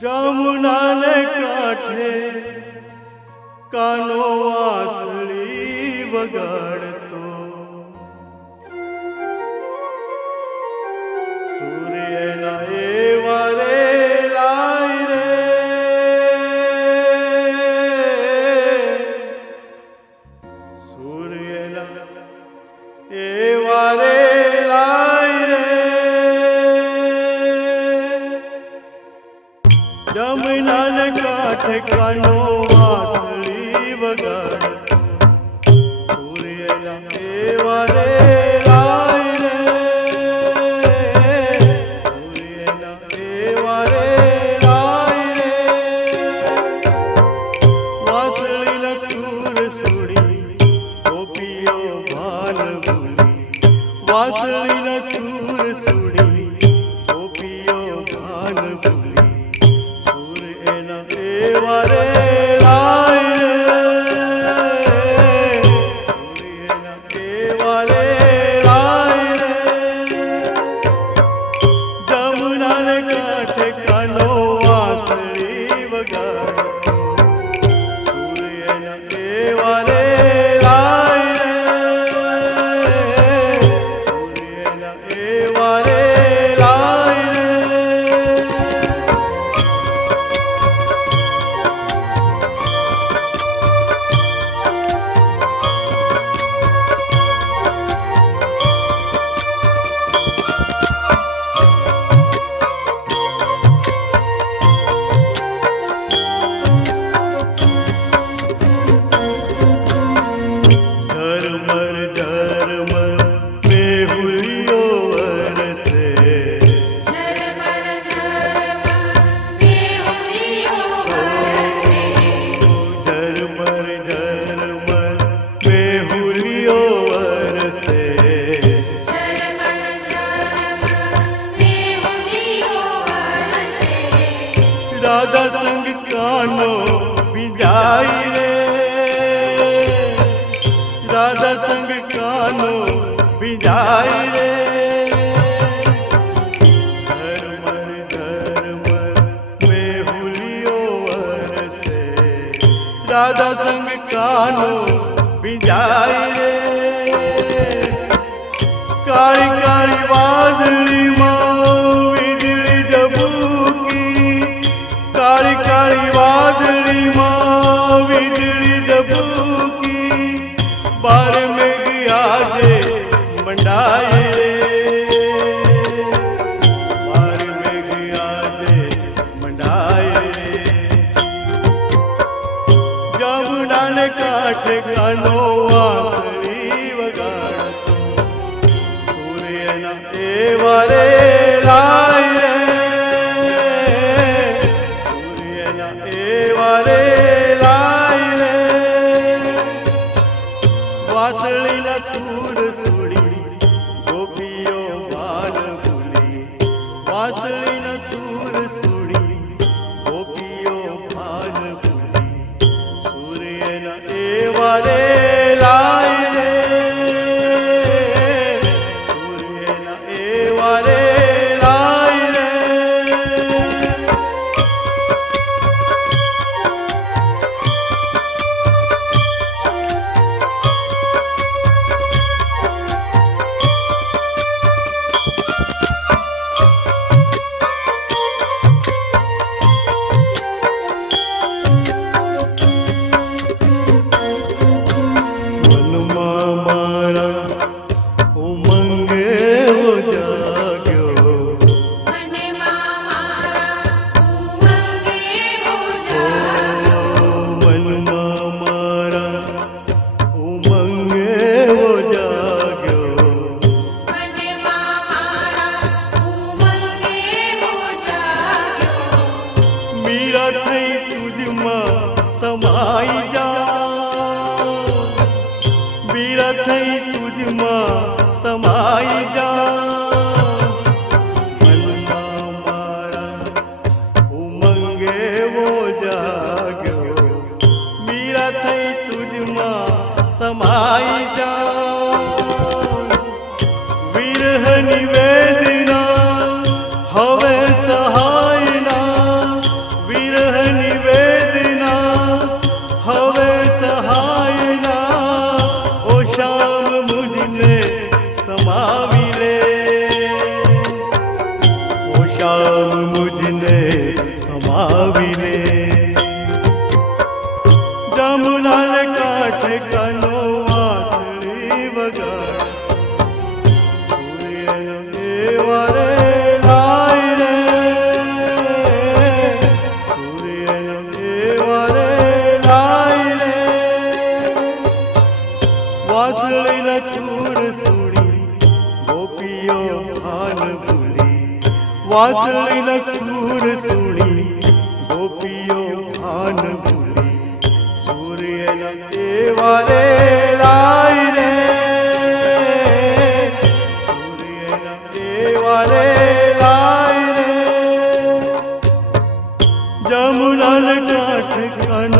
जमुना ने कांठे कानो वासળી વગાડતો સૂર્યના એવા રે લાય રે સૂર્યના એવા રે લાય રે જમના ને કાંઠે કાનો વાસળી વગાડતો સૂર્યના એવા રે લાય રે સૂર્યના એવા રે લાય રે વાસળીના સૂર સુડી ગોપીઓ ભાન ભૂલી વાસળીના સૂર સુડી ગોપીઓ ભાન ભૂલી એવા રે લાય રે એવા રે લાય રે જમુના ને કાંઠે કાનો વાસળી વગાડતો સૂર્યના એવા રે લાય રે સૂર્યના એવા રે લાય રે राधा संग कानो बिजाई रे राधा संग कानो बिजाई रे धर्मर में हुलियो वरसे राधा संग कानो बिजाई रे काली काली वादળી માં વીજળી જબૂકી કાળી કાળી વાદળી માં વીજળી જબૂકી બાર મેઘ આજે મંડાય રે બાર મેઘ આજે મંડાય રે જમુના ને કાંઠે કાનો વાસળી વગાડતો સૂર્યના એવા રે લાય એવા રે લાય રે વાસળીના સૂર સુડી ગોપીઓ ભાન ભૂલી વાસળીના સૂર સુડી ગોપીઓ ભાન ભૂલી સૂર્યના એવા રે લાય રે સૂર્યના એવા રે લાય રે समाई जा बीरा थई तुझમાં समाई जा મનમાં મારા ઉમંગે વો જાગ્યો મીરા થઈ તુझમાં समाई जा વિરહની વેદના હવે સહાય ના શ્યામ મુજને સમાવીને જમુના કાંઠે કાનો વાંસળી વગાડ સૂર્યનો દેવારે લાય રે સૂર્યનો દેવારે લાય રે વાંસળીના છૂર સુણી ગોપીઓ ભાન ભૂલી વાંસળીના છૂર સુણી ગોપીઓ ભાન ભૂલી સૂર્યના દેવારે લાય રે સૂર્યના દેવારે લાય રે જમુના કાંઠે કાનો